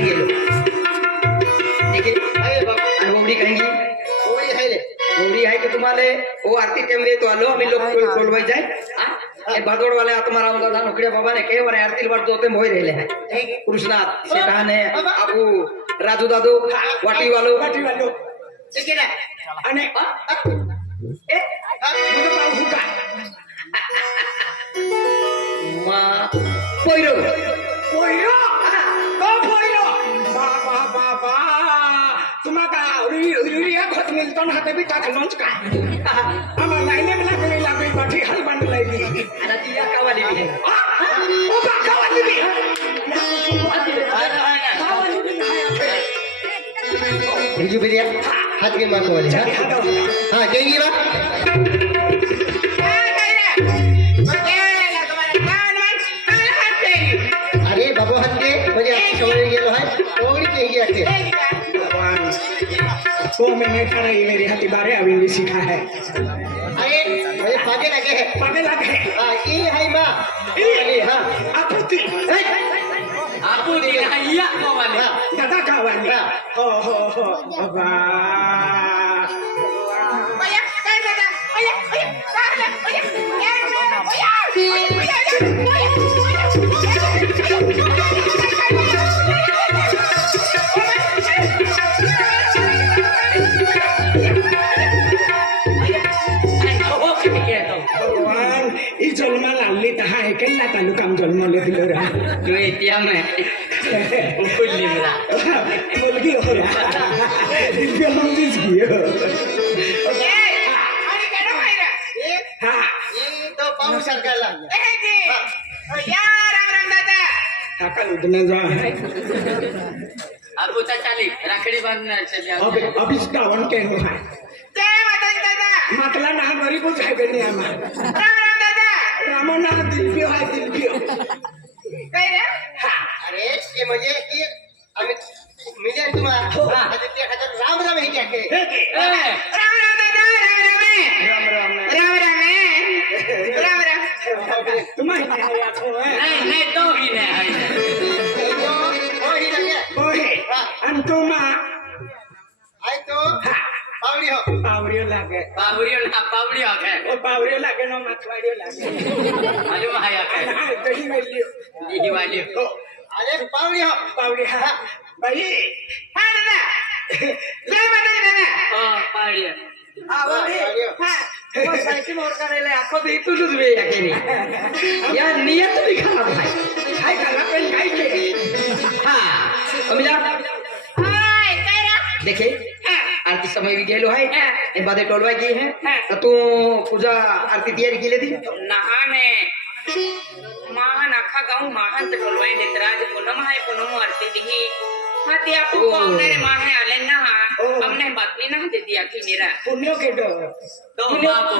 कहीं गेलो ठीक है आणि ओवडी कहीं ओवडी है तो तुम्हाला वो आरती टाइम रे तो आलो आम्ही लोक बोलवाय जाय ए भादोड वाले तुम्हारा मतलब जान उकड़े बाबा ने के वर आरती बार जोते मोय रहले हैं कृष्णनाथ सेठाने आपू राजू दादू वाटी वालो ठीक है आणि ए मुझे पाऊ हुका मा पोइरो पोइरो तो पोइरो बाबा बाबा तुम्हारा उरिया खत मिलतो ना हाते भी टाक लॉन्च का आम्हाला लाईने मला कोणी लागली पाठी हल बांध लाईली आणि ती या कावाली बी ओ बा कावाली बी हिजू बिरिया हात घे माको वाली हां जेंगी बा अरे बाबू हात घे म्हणजे आपण सवय गेलो आहे ओगरी के ही आके तो मैंने करे मेरी हाथी बारे अभी भी सीखा है अरे मुझे पागे लगे है हां ई है मां अरे हां आपुती या को वाले दादा का वाले हो बाबा ओया काय दादा ओया जन्मा लावली तर हा केला तालुकाम जन्मले दिलं रा जो इतिया में उकुली मला मुलगी हो दिव्य लंजीच की ओके आणि केडा मायरा हा ये तो पाऊस सरकारला या राम दादा काका उठने जा अबूता चाली राखडी बांधणार चली अभी डाउन के हो है जय माता दादा मतला ना गरीब हो जाए बेनी आमा राम रामना दिलपियो है दिलपियो काय रे अरे ये म्हणजे की आम्ही मिले तुम्हाला आता ते खातर राम राम हे क्या के राम दादा राम तुम्हारी नहीं तो ही नहीं ओ ही अंतुमा आई तो पावड़ियो लागे ओ पावड़ियो लागे नो मथवाड़ियो लागे मालूम है या के दही वाली अरे पावड़ी हां भाई हां दादा ले बता दादा ओ पावड़ियो हां वो साइकिल मोर करेले आखो दे तू जुबे या के नहीं यार नियत भी खराब है हाय खाना पे खाई के हां अमिला हाय कैरा देखे आरती समय भी गेलो है ए बादे टोलवा की है तो तू पूजा आरती तैयारी केली ती नहाने महान अख्खा गाव महान ते टोलवाई नेत्राज पुनम है पुनम आरती दी हाती आपको पावणे माहे आले ना हमने बातमी ना दे दिया कि मेरा पुण्य के दो बापू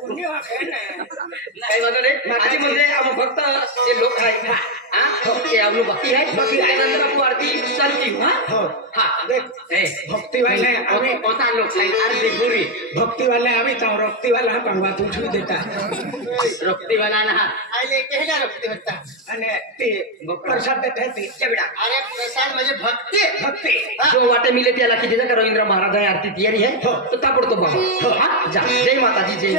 पुण्य है ना काय बोलले माझी म्हणजे हम भक्त जे लोक आहे हां ते आपलं भक्ती आहे बाकी त्यानंतर आपण आरती चालती हां हां देख ए भक्ती वाले आम्ही कोणता लोक आहे आरती पुरी भक्ती वाले आम्ही तो रक्ती वाला पंगवा तू छू देता रक्ती वाला ना आले केला रक्ती होता आणि ते प्रसाद देते ते बेटा अरे प्रसाद म्हणजे भक्ती जो वाटे मिले त्याला किती जण रवींद्र महाराज आरती तयारी है तो ताबडतोब बाबा हां जा जय माताजी जय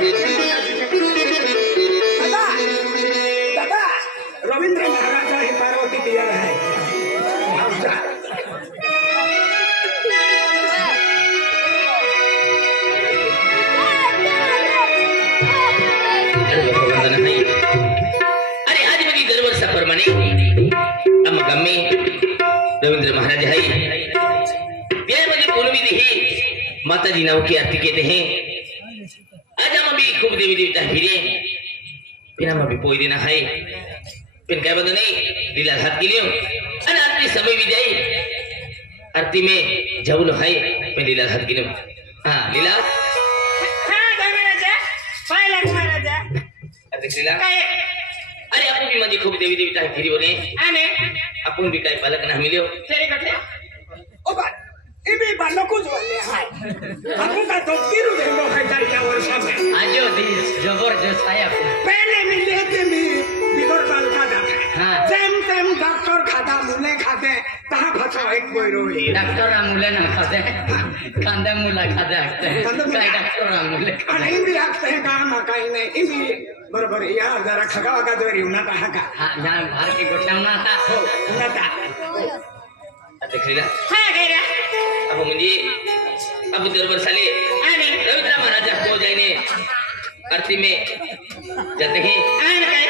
दादा रवींद्र महाराज हे पार्वती तयार आहे अरे आज मेरी दरवर्षाप्रमाणे आम गम्मे रवींद्र महाराज है त्यामध्ये पूर्वी हे माताजी नाव की आरती कहते हैं आज हम भी खूब देवी देवता हिरे फिर हम भी पोई देना है फिर क्या बता नहीं लीला हाथ के लिए और आरती समय भी जाए आरती में जब लो है मैं लीला हाथ के लिए हाँ लीला लीला अरे आपण भी म्हणजे खूप देवी देवता फिरी बोले आणि आपण भी काय पालक ना मिल्यो तेरे कटे ओ बा इबी बालकोच वाले हाय आपण का तो किरू देनो है त्या वर्षा में आजो दिस जबरदस्त आहे आपण पहले मिले थे मी बिगर बाल का दाखा हाँ। जेम तेम डॉक्टर खाता मुले खाते तहा फसा एक कोई रोई डॉक्टर मुले ना खाते खांदे मुला खाते काय डॉक्टर मुले आणि इंदी आखते हैं का मकाई ने इंदी बरोबर या जरा खगावा का जोरी उन्हात हा का हा या बाहर के गोठ्या ना था हो उन्हात आता खरीला हा गैरा अब म्हणजे अब दरबार साले आणि रविंद्र महाराज को जाने आरती में जाते हैं आणि काय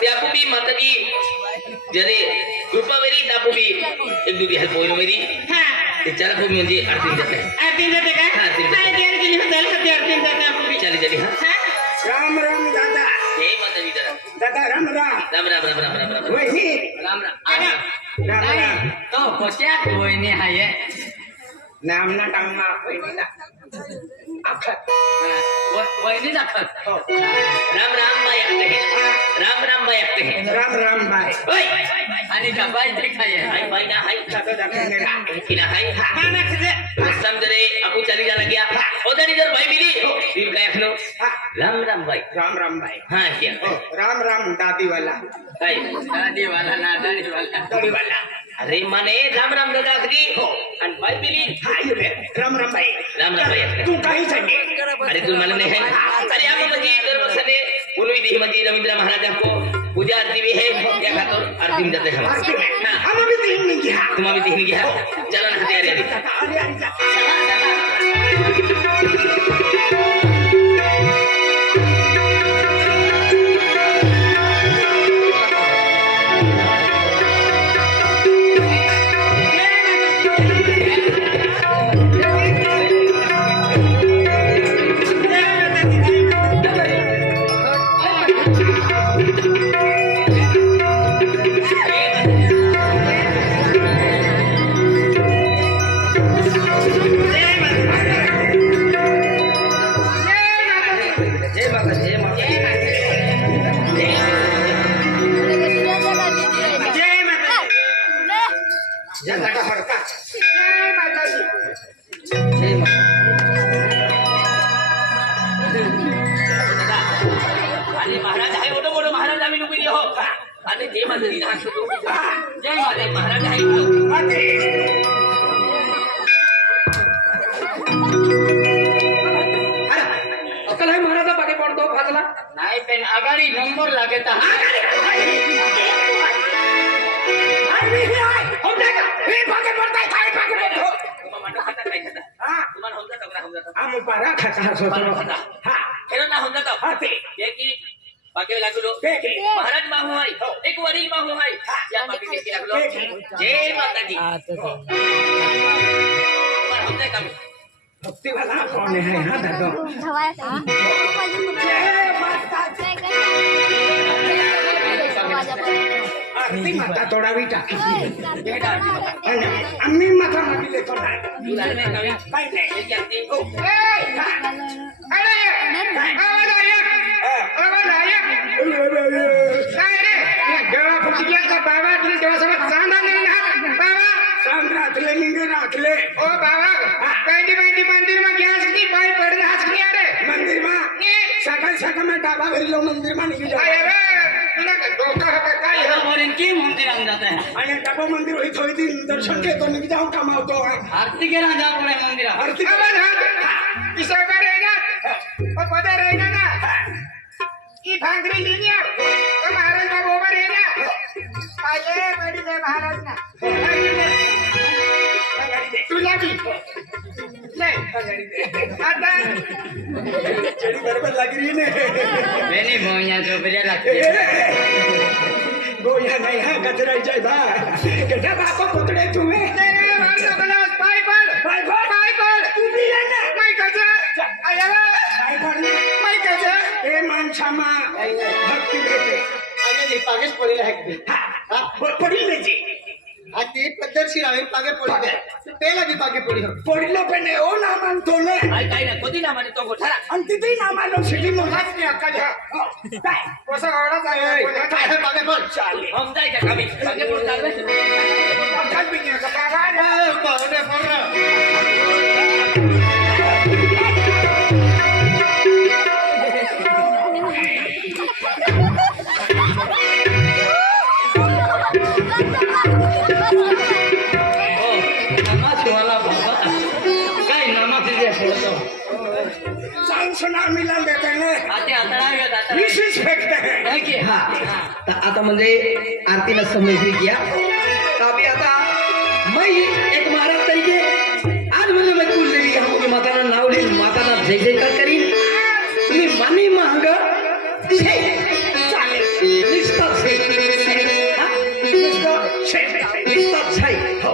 त्यापू भी माता जी जरे कृपा मेरी तापू भी एक दूसरी हेल्प होई मेरी हा ते चार को म्हणजे आरती जाते हैं आरती जाते का हा, आरती जाते. काय तयार केली होती सध्या आरती जाते आपण चली चली हाँ हा राम राम दादा जय माता जी जरा दादा राम राम राम राम राम राम राम राम वही राम राम राम नाही राम तो कोच्या कोयने आहे नामना टांगमा वहिनीला आखत वहिनी दाखत हो राम राम बाई ऐकते हैं राम राम बाई ऐकते हैं राम राम बाय ओय आणि का बाई देखाय हाय बाई ना हाय दादा दाखवणे ना किना हाय मामा खजे समझ आपू चली जाने गया उधर इधर भाई मिली दिल का अखनो राम राम भाई राम बाय हाँ क्या ओ राम राम दादी वाला भाई दादी वाला ना दादी वाला दादी वाला अरे माने राम राम दादा अगदी आणि भाई मिली हाय रे राम बाई राम बाई तू काही सांगे अरे तू मला नहीं है अरे आप म्हणजे दरवर्षी उन्हीं दी म्हणजे रविंद्र महाराज को पूजा आरती भी है क्या खातर आरती में जाते हम आरती में हाँ हम भी तीन नहीं किया तुम अभी देखने गया चलो ना तैयारी अरे अरे आणि महाराज आहे मोठं मोठं महाराज आम्ही नुकरी हो आणि जय माता दी सांगतो जय माता महाराज आहे अकल आहे महाराजा बागे पडतो फाजला नाही पण आगाडी नंबर लागत आम पारा खाता सोचलो हा महाराज माहू आहे एक वडील माहू आहे या पाठी लागलो जय माताजी समजाय का भक्ति वाला कौन है हाँ दादा आरती माता थोड़ा भी टाकी अम्मी माता माटी लेतो नाही काय नाही ओ राखले ओ बाबा पेंडी पेंडी मंदिर में गैस की पाई पड़ रहा हंसनी अरे मंदिर में सकाळ सकाळ में डाबा भरी लो मंदिर में निघी जाए अरे तुला डोका है काय है और इनकी मंदिर आम जाता है आणि डाबा मंदिर होई थोड़ी दिन दर्शन के तो निघी जाऊं कमावतो आरती के राजा पड़े मंदिर आरती किसका रहेगा और पता रहेगा ना की भांगरी लिया तो महाराज बाबू ऊपर रहेगा आये बड़ी जय महाराज ना तुझा भी आता चली बरोबर लगी रही ने मैंने भोया जो बजे लगते गोया नहीं है कचरा जाए बा केटा बापा पकड़े तुम्हें तेरे मारना गलास पाई पर तू भी है ना मैं कजा आया काय पडले मैं कजा ए माणसामा भक्ती भेटे आगे पागेच पडेल आहे पडील नाही जी ते पद्धतशीर आहे पागे पडले पेला बी पागे पडी हो पडलो पण ओ ना मानतो ने काय ना कधी ना म्हणे तो गोठारा आणि तिथे ना मानलो सिटी मोठा नहीं अक्का जा काय कोसा आवडत आहे काय पागे पड चाले हम जाय का कमी मागे बोलता अक्का भी नहीं का बाबा पागे पड नमाज वाला बाबा काय नमाज जे सोडतो सांग नाव मिळालं देते ना आते आता विशेष फेकते है की हा तर आता म्हणजे आरतीला समजली गया अभी आता मैं एक महाराज तरीके आज म्हणजे मैं कुलदेवी यहाँ मुझे माता ना नाव ले माता ना जय जयकार करीन तुम्ही मानी मांग छे चालेल निष्ठा छे हा निष्ठा छे निष्ठा छे हो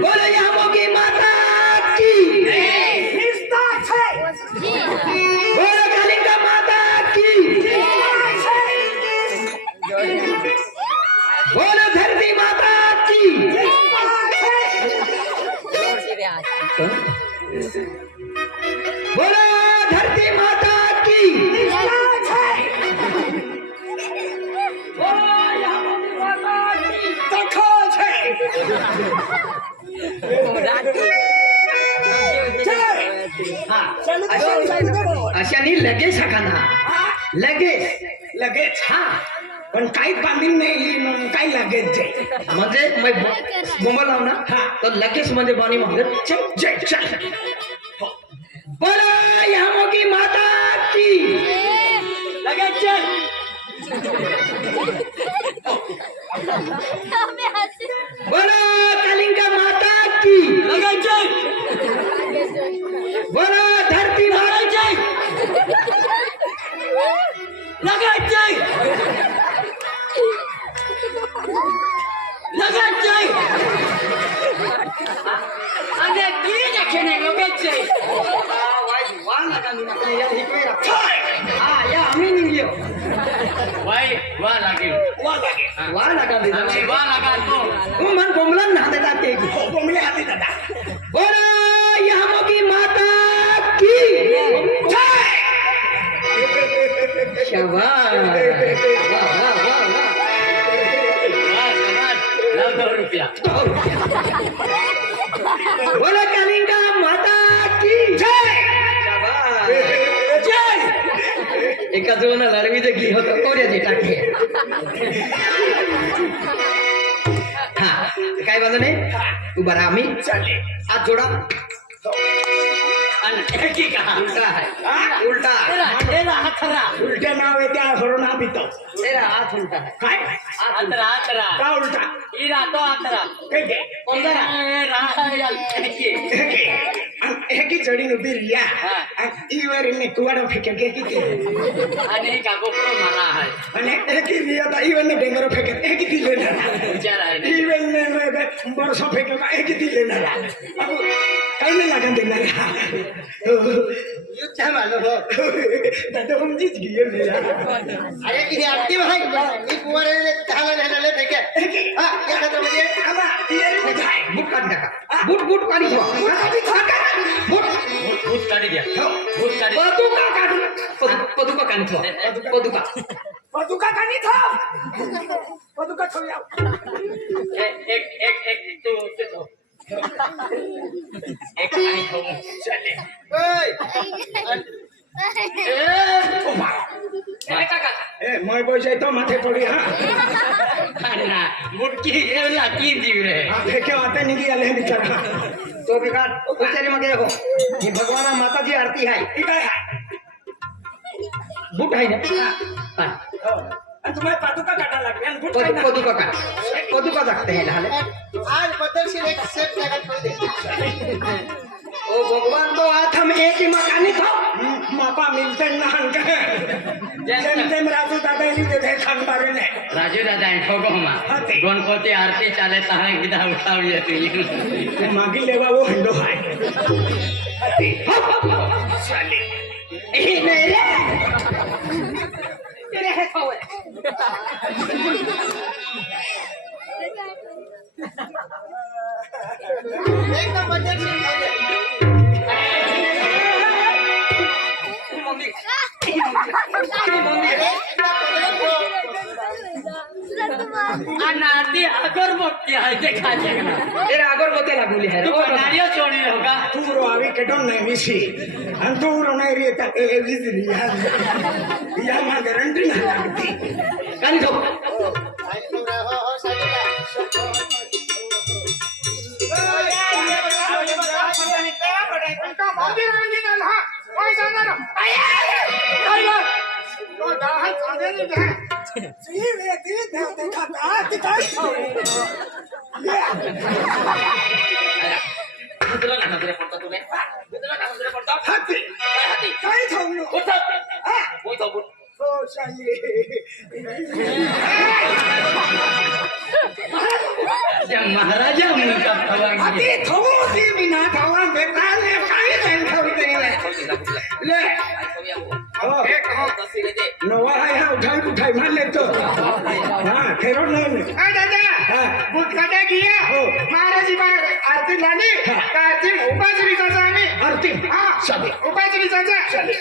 बोलो यहाँ की माता की निस्ता छे बोलो कालिका माता की बोलो धरती माता की बोलो धरती माता की तखो छे अशाने लगेच हाकाना लगेच लगेच हा पण काही बांधीन नाही म्हणून काय लागेल जे म्हणजे बोंबल लाव ना हा. तर लगेच म्हणजे बाणी मागत जय चल बोलो यहाँ की माता की लगेच चल बोलो कालिका माता की लगेच चल बोलो धरती माता की लगेच चल लगेच चल अरे की देखे नाही लगेच चल हा या आम्ही निघलो वाई वा लागेल वा लागा आम्ही वा लागा तो तू मन बोंबला ना देता ते बोंबले हाती दादा बोलो यहाँ की माता की शाबाश वाह वाह वाह वाह वा समाज लाख रुपया बोलो कालिका माता की जय शाबाश जय एका जोना लढवी जे की होतं कोऱ्याचे टाके हा काय बाजू नाही तू बरा आम्ही चालले हात जोडा आणि की कहा उलटा है उलटा तेरा हातरा उलटे नाव आहे त्या हरून आपित तेरा हात उलटा है काय हातरा हातरा का उलटा ई रातो हातरा काय ते कोणता हे की चढी उभी रिया ई वर ने कुवाडा फेके के किती आणि का गोप्रो मला आहे आणि हे की रिया ता ई वर ने डेंगरो फेके हे किती लेणार विचार आहे ई वर ने बरसो फेके हे किती लेणार अब काही नाही लागन देणार युद्ध है मालूम हो दादा हम जीत गए भैया अरे किती ऍक्टिव्ह आहे मी कुवारे दहाला नेले ठीक आहे हा या क्षेत्रामध्ये आबा ये जाय बुट काढ टाका बुट काढी ठेवा बुट भूत काढी द्या भूत काढी पदुका काढू पदुका काढी ठेवा पदुका पदुका कानी था पदुका ठेवूया एक तू एक आणि तो चले ओय ए মই বসে তো মাঠে পড়ি হ্যাঁ ना मुटकी एवढा की जीव रे फेके आते निघी आले बिचारा तो बिघाड उचारी मध्ये देखो ही भगवाना माताची आरती आहे ठीक आहे बुट आहे ना आणि तुम्हाला पादुका काटा लागले आणि बुट काय ना पदुका काढ पदुका टाकते है लहान आज पद्धतशीर एक सेट जगात ठेवते ओ भगवान तो हाथ हम एक ही मकानी था मापा मिलते नहान के जेम जेम राजू दादा इली दे खानदारी ने राजू दादा ठोको मा गणपती आरती चाले तहा गिदा उठावी येते मागी लेवा वो हंडो हाय चले ए नहीं रे तेरे है खावे एकदम पद्धतशीर ठेवते नाती अगरबत्ती आहे ते खाते तेरे अगरबत्ती लागली है तू नारियल सोडी होगा तू रो आवी केटोन नाही मिशी आणि तू रो नाही रे ता ए विजरी या मा गॅरंटी नाही लागती कानी ठोक तुला नजरे पडतो तुला तुला नजरे पडतो हाती काय हाती काय खाऊ नको उठ उठ उठ हो शाली महाराजा मुलगा हाती खाऊ ती मी ना खावा बेकार ले काय खाईल खाऊ तरी ले हो हे खाऊ नवा आहे हा उठाई मान लेतो हां खेरो नाही ए दादा बुत काटा किया हो महाराजी बाहेर आरती झाली का आरती उपास विचारचा आम्ही आरती हां शाली उपास विचारचा शाली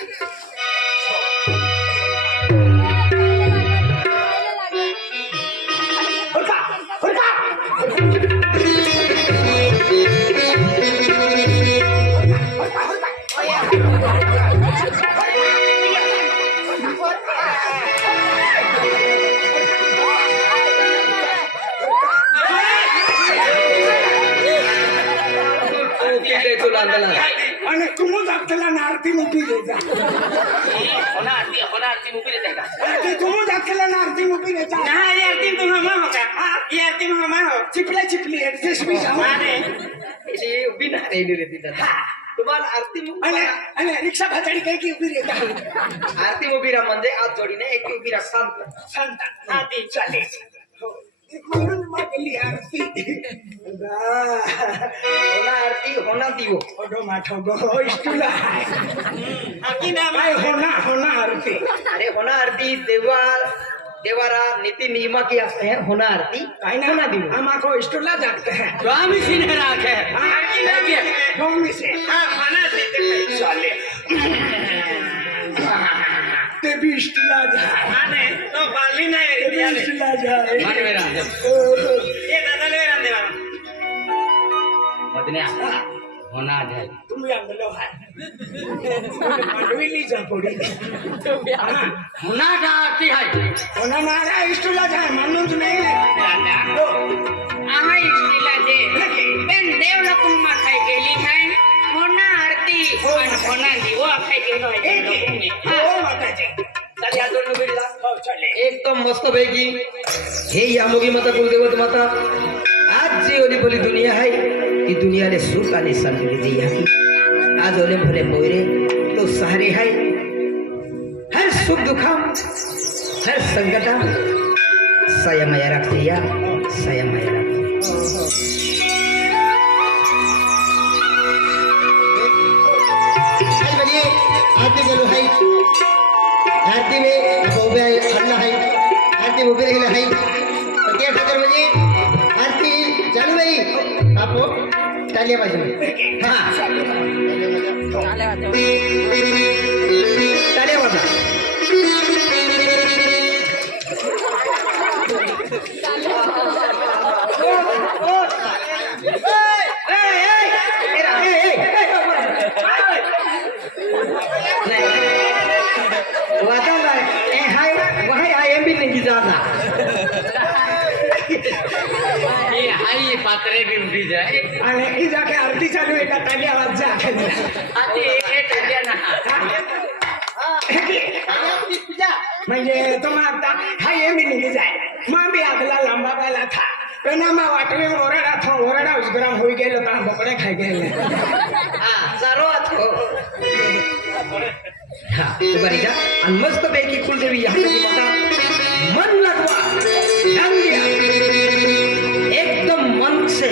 तुला अंदाला आणि तुम्ही दाखला ना आरती मुठी देता होना आरती मुपी देते का आरती तुम्ही दाखला ना आरती मुठी देता नाही आरती तुम्ही मामा का ही आरती मामा हो चिपली ऍडजस्ट मी माने उभी नाही रे तिथं तुम्हाला आरती आणि रिक्षा भाताडी काय की उभी देता आरती उभी राहा म्हणजे आज जोडीने एक उभी राहा शांत सांगता हा ती चालेल हो म्हणून मागली आरती होना आरती होना दिवो ओडो माठो गो इष्टुला आकी ना काय होना आरती अरे होना आरती देवारा नीति नियमा की असते हैं होना आरती काय ना होना दिवो हमाको इष्टुला जागते हैं स्वामी सिने राखे आरती लगे गोमी से हां मना देते चाले ते भी इष्टुला जा माने तो बाली नाही ते भी रे इष्टुला जा मानवे राजा ये दादा ले राम देवा मदने होना जाए तुम्ही आणलो आहे मांडवीली जा पोडी होना का आरती आहे होना नारा इष्टुला जा म्हणून नाही हो आहा इष्टीला जे बेन देव लकुमा खाई गेली काय होना आरती पण होना दिवो खाई गेलो आहे हो माताजी चल या दोन उभी राहा हो चाले एकदम मस्त पैकी हे यामोगी माता कुलदेवत माता आज जी ओली बोली दुनिया है ती दुनिया ने सुख आणि शांती दी है आज ओले भले मोरे तो सहारे है हर सुख दुखम हर संकटा सयमय रखती या सयमय रखती आरती गेलो है आरती में उभे अन्न है आरती उभे राहिला है तर त्या खातर म्हणजे आरती चालू नाही आपो चालले पाहिजे हा चाले वाजा ये हाई पात्रे भी उठी जाए आणि ही जाके आरती चालू आहे का ताली आवाज जा आती एक इंडिया ना म्हणजे तो मागता हा ये मी निघी जाय मा बी आगला लांबा बायला था पेना मा वाटवे ओरडा उसगराम होई गेलो ता बोकडे खाई गेले हा सर्वात हो हा बरी जा आणि मस्त पैकी कुलदेवी या माता मन लगवा ध्यान दिया एकदम मन से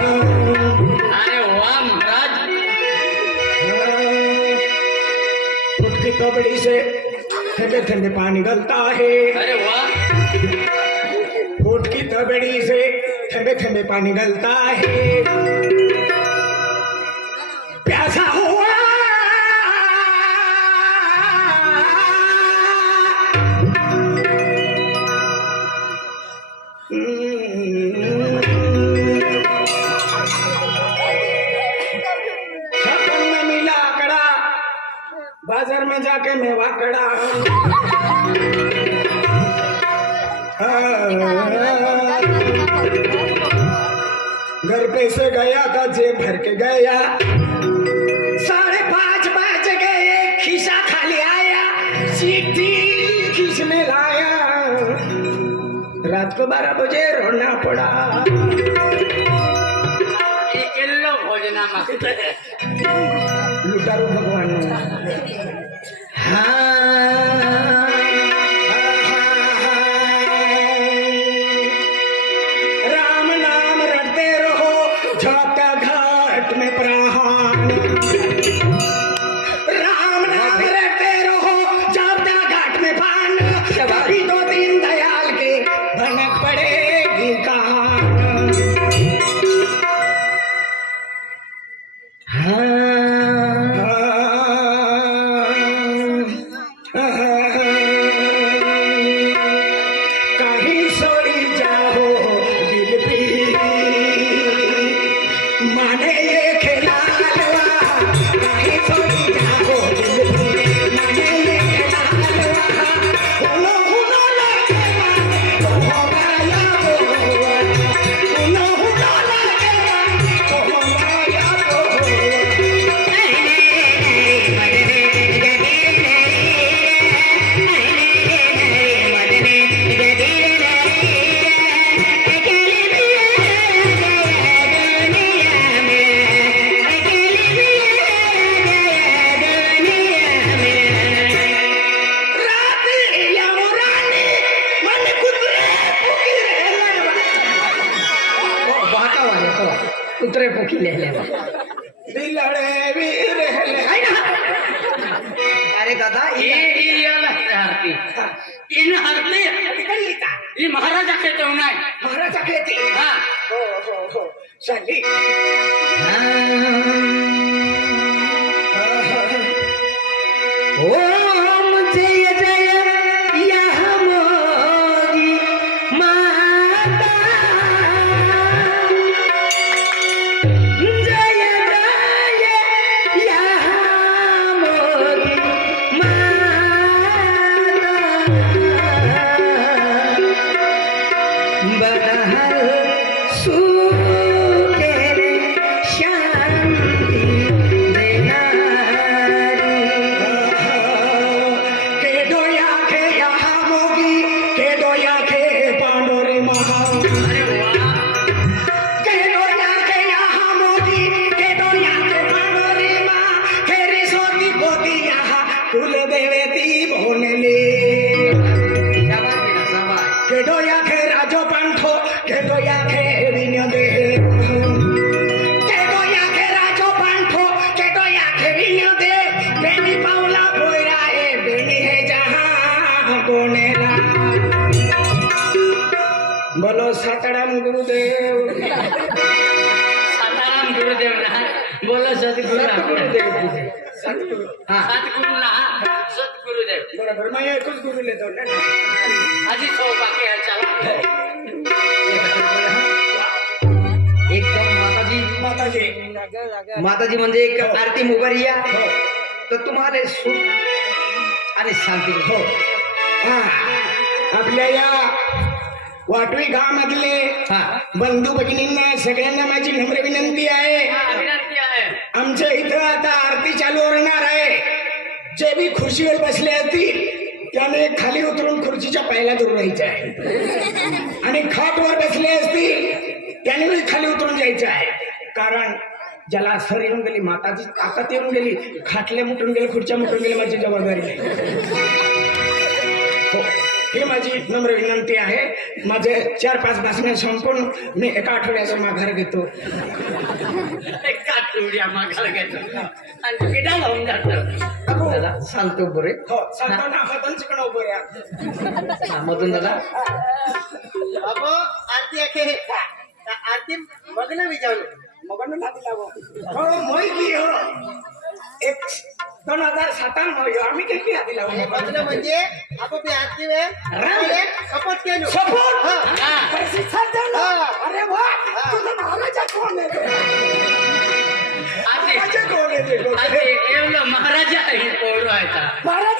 अरे वाह महाराज फुटकी कबड़ी से ठंडे ठंडे पानी गलता है अरे वाह फुटकी तबड़ी से ठंडे ठंडे पानी गलता है प्यासा हुआ छप्पन में मिला आंकड़ा बाजार में जाके मैं वाकड़ा घर पे से गया था जेब भर के गया 5:30 बज गए खिसा खाली आया सीटी किसने लाया रात को 12 बजे रोना पड़ा किल्लो भोजना मागते लुटारू भगवान राम नाम रटते रहो झोंका घाट में प्राण राम नाम रटते रहो झोंका घाट में प्राण अभी 2-3 दयाल के भनक पड़ेगी कहां कहीं सोई जाओ दिल भी माने ये खिलालवा कहीं सोई जाओ दिल भी माने ये खिलालवा हुनो हुनो लगे माने तो माया हुनो हुनो लगे माने तो माया कुत्रे पोखी ले बिलड़े वीर है ना अरे दादा ये हरती इन हरले ये महाराजा खेतो नाही महाराजा कहते हा हो चली ओम जय जय यह मोगी माता जय जय यह मोगी माता बदहर सुके शांति देनारी के डोया के यहाँ मोगी के डोया के पांडोरे महा अरे वाह के डोया के यहाँ मोगी के डोया के पांडोरे महा खेरी सोती पोती यहाँ कुल देवेती भोनले शाबाश बेटा शाबाश के डोया के राजो पंथो के डोया के विन्यो दे के डोया के राजो पंथो के डोया के विन्यो दे बेनी पाउला बोयरा ए बेनी है जहां कोनेला बोलो सतराम गुरुदेव साताराम गुरुदेव ना बोलो सतगुरु सतगुरु हाँ सतगुरु ना सतगुरुदेव बरोबर मैं एकच गुरु लेतो ना आजी बाकी आहे चला एकदम माताजी माताजी माताजी म्हणजे एक आरती मुबारिया तर तुम्हाला सुख आणि शांती हो हा आपल्या या वाटवी गावामधले हा बंधू भगिनींना सगळ्यांना माझी नम्र विनंती आहे विनंती आहे आमच्या इथं आता आरती चालू होणार आहे जे बी खुर्चीवर बसले असतील त्याने खाली उतरून खुर्चीच्या पायाला दूर राहायचं आहे आणि खाटवर बसले असतील त्याने बी खाली उतरून जायचं आहे कारण ज्याला सर येऊन गेली माताची ताकद येऊन गेली खाटले मुटून गेले खुर्च्या मुटून गेले माझी जबाबदारी नाही हो ही माझी नम्र विनंती आहे माझे 4-5 भाषणे संपून मी एका आठवड्याचा माघार घेतो एका टोळ्या मागायला घेतो आणि किडा लावून जातो दादा चालतो बरे हो सांगताना मदन चिकन उभं या मधून दादा बाबू आरती आखे आरती बघ ना विचारू मग नादी लावो हो moi की हो 2057 हो आम्ही किती आधी लावू बघलं म्हणजे आपण ते आरती वे सपोर्ट केलो सपोर्ट हा. प्रशिक्षण दिलं अरे वा तुझं महाराजा कोण आहे महाराजा कोण आहे आजी एवढं महाराजा पोळवायचा महाराज